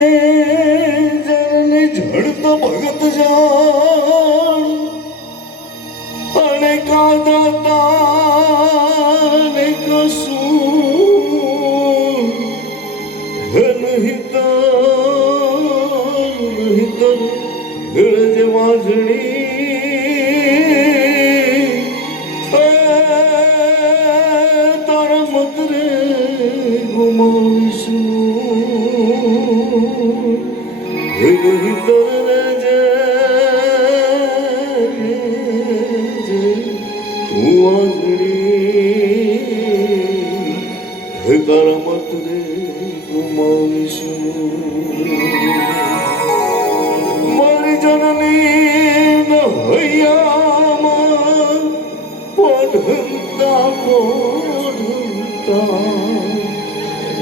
જળને જળતો ભગત જાણ અને કાદાતાને કશું નહીં હૃદય વાજણી તારા મત રે ગુમાવીશું તારા મત રે ગુમાવીશું મારી જનની હૈયામાં પોઢતા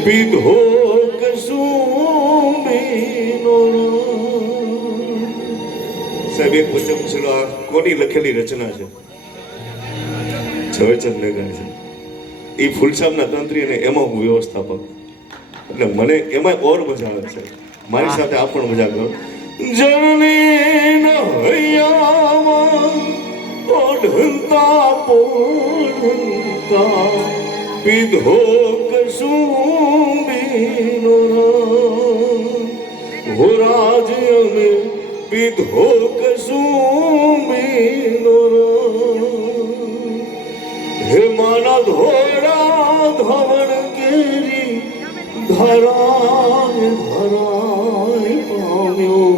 પીધો કસુંબીનો સાહેબ એક વચન છે આ કોની લખેલી રચના છે ઝવેરચંદ મેઘાણી છે એ ફૂલસામના તંત્રી અને એમાં હું વ્યવસ્થાપક એટલે મને એમાં ઓર મજા આવે છે મારી સાથે આ પણ મજા કરો જનની હૈયામાં પોઢતા પીધો કસુંબીનો હો રાજ અમે પીધો કસુંબીનો હે માના ધોરા ધવણ કેરી ધરાય ધરાય પામ્યો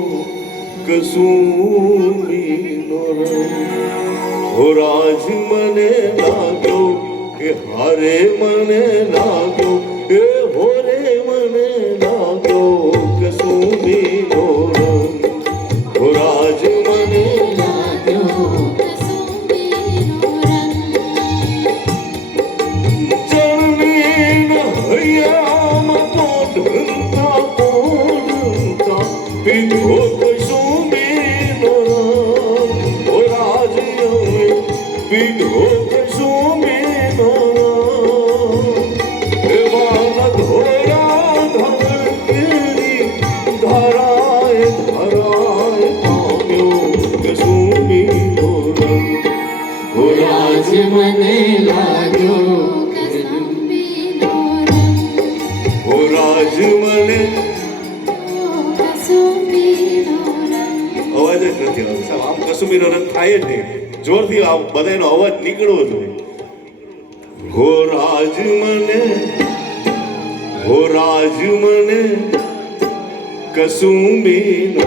કસુંબીનો હો રાજ મને લાગ્યો કે હારે મને લાગ્યો એ હોરે મને લાગ્યો કસુંબીનો હો રાજ મને લાગ્યો કસુંબીનો જળની હૈયામાં પોઢતા પીધો કસુંબીનો હો રાજ પીધો કસુંબીનો એવાના ધોરા ધવળ કેરી ધરાય ધરાય પામ્યો કસુંબીનો હો રાજ મને લાગ્યો કસુંબીનો હો રાજ મને કસુંબીનો અવાજ જ નથી આવતો સાહેબ આમ કસુંબીનો રંગ થાય જ નહીં જોરથી આ બધાનો અવાજ નીકળવો જોઈએ હો રાજ મને કસુંબીનો